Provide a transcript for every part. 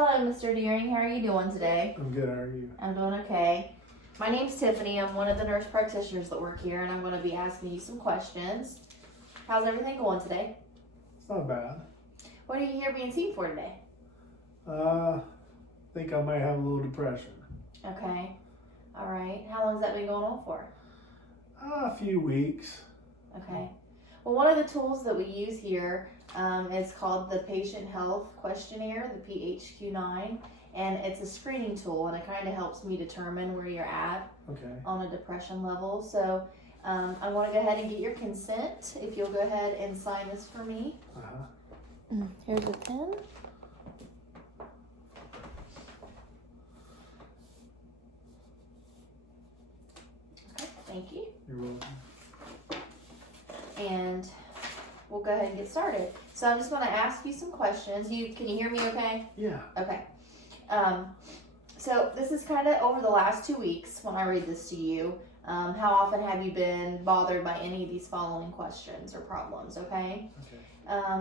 Hello, Mr. Deering. How are you doing today? I'm good, how are you? I'm doing okay. My name's Tiffany. I'm one of the nurse practitioners that work here, and I'm going to be asking you some questions. How's everything going today? It's not bad. What are you here being seen for today? Think I might have a little depression. Okay. All right. How long has that been going on for? A few weeks. Okay. Well, one of the tools that we use here is called the Patient Health Questionnaire, the PHQ-9, and it's a screening tool, and it kind of helps me determine where you're at on a depression level. So I want to go ahead and get your consent. If you'll go ahead and sign this for me. Here's a pen. Okay, thank you. You're welcome. And we'll go ahead and get started. So I'm just going to ask you some questions. Can you hear me okay? Yeah. Okay. So this is kind of over the last 2 weeks when I read this to you. How often have you been bothered by any of these following questions or problems, okay? Okay.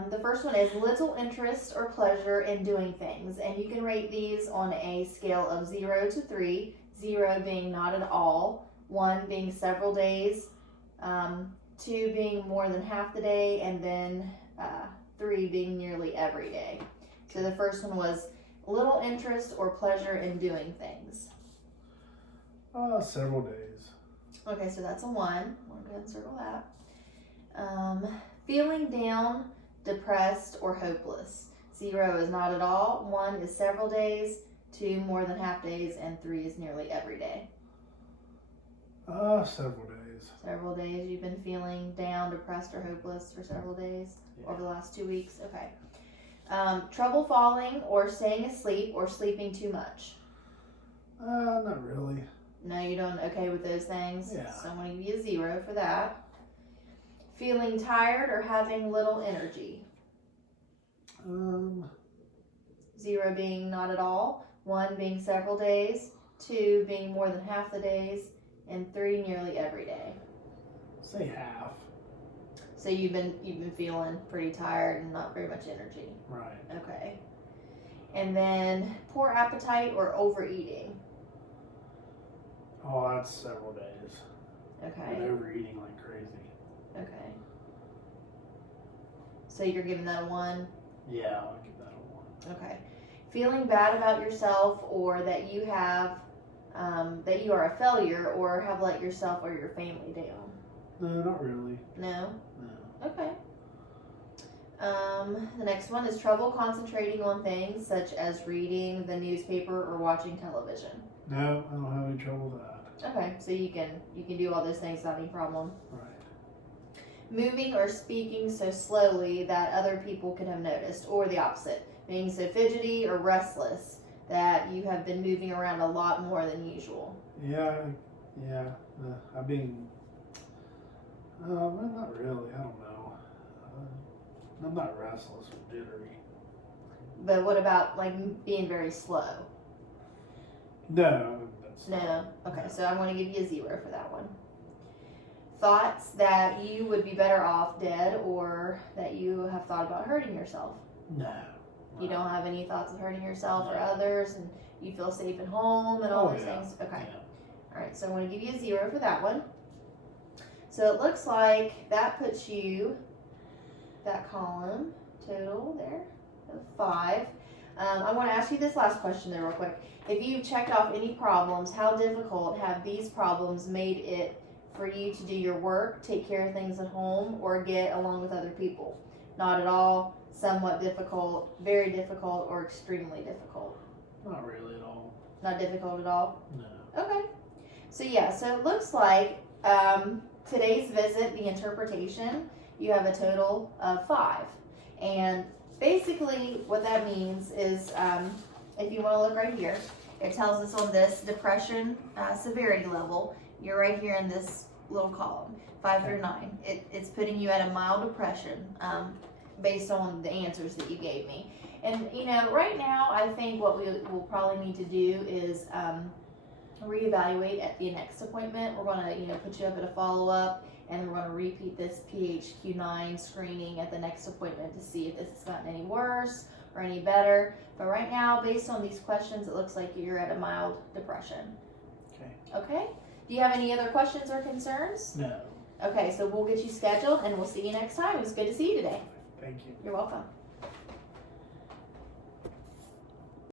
The first one is little interest or pleasure in doing things. And you can rate these on a scale of 0 to 3, 0 being not at all, 1 being several days, 2 being more than half the day, and then 3 being nearly every day. So the first one was little interest or pleasure in doing things. Several days. Okay, so that's a 1. We'll go ahead and circle that. Feeling down, depressed, or hopeless. 0 is not at all, 1 is several days, 2 more than half days, and 3 is nearly every day. Several days. Several days. You've been feeling down, depressed, or hopeless for several days over the last 2 weeks. Okay. Trouble falling or staying asleep or sleeping too much. Not really. No, you don't. Okay with those things. Yeah. So I'm going to give you a 0 for that. Feeling tired or having little energy. 0 being not at all, 1 being several days, 2 being more than half the days, and 3 nearly every day. Say half. So you've been feeling pretty tired and not very much energy. Right. Okay. And then poor appetite or overeating. Oh, that's several days. Okay. I'm overeating like crazy. Okay. So you're giving that a 1? Yeah, I'll give that a 1. Okay. Feeling bad about yourself or that you have that you are a failure or have let yourself or your family down. No, not really. No? No. Okay. The next one is trouble concentrating on things such as reading the newspaper or watching television. No, I don't have any trouble with that. Okay, so you can do all those things without any problem. Right. Moving or speaking so slowly that other people could have noticed, or the opposite, being so fidgety or restless that you have been moving around a lot more than usual. Yeah. I've been. Well, not really. I don't know. I'm not restless or jittery. But what about like being very slow? No. No. Okay, so I'm going to give you a 0 for that one. Thoughts that you would be better off dead or that you have thought about hurting yourself? No. You don't have any thoughts of hurting yourself or others, and you feel safe at home and all those things? Okay. Yeah. All right, so I'm going to give you a 0 for that one. So it looks like that puts you, that column total there, of 5. I want to ask you this last question there real quick. If you've checked off any problems, how difficult have these problems made it for you to do your work, take care of things at home, or get along with other people? Not at all, somewhat difficult, very difficult, or extremely difficult? Not really at all. Not difficult at all? No. Okay. So yeah, so it looks like today's visit, the interpretation, you have a total of 5. And basically what that means is, if you want to look right here, it tells us on this depression severity level, you're right here in this little column, 5 through 9. It's putting you at a mild depression based on the answers that you gave me. And right now I think what we will probably need to do is reevaluate at the next appointment. We're going to put you up at a follow-up, and we're going to repeat this PHQ-9 screening at the next appointment to see if this has gotten any worse or any better. But right now, based on these questions, it looks like you're at a mild depression. Okay. Okay? Do you have any other questions or concerns? No. Okay, so we'll get you scheduled and we'll see you next time. It was good to see you today. Thank you. You're welcome.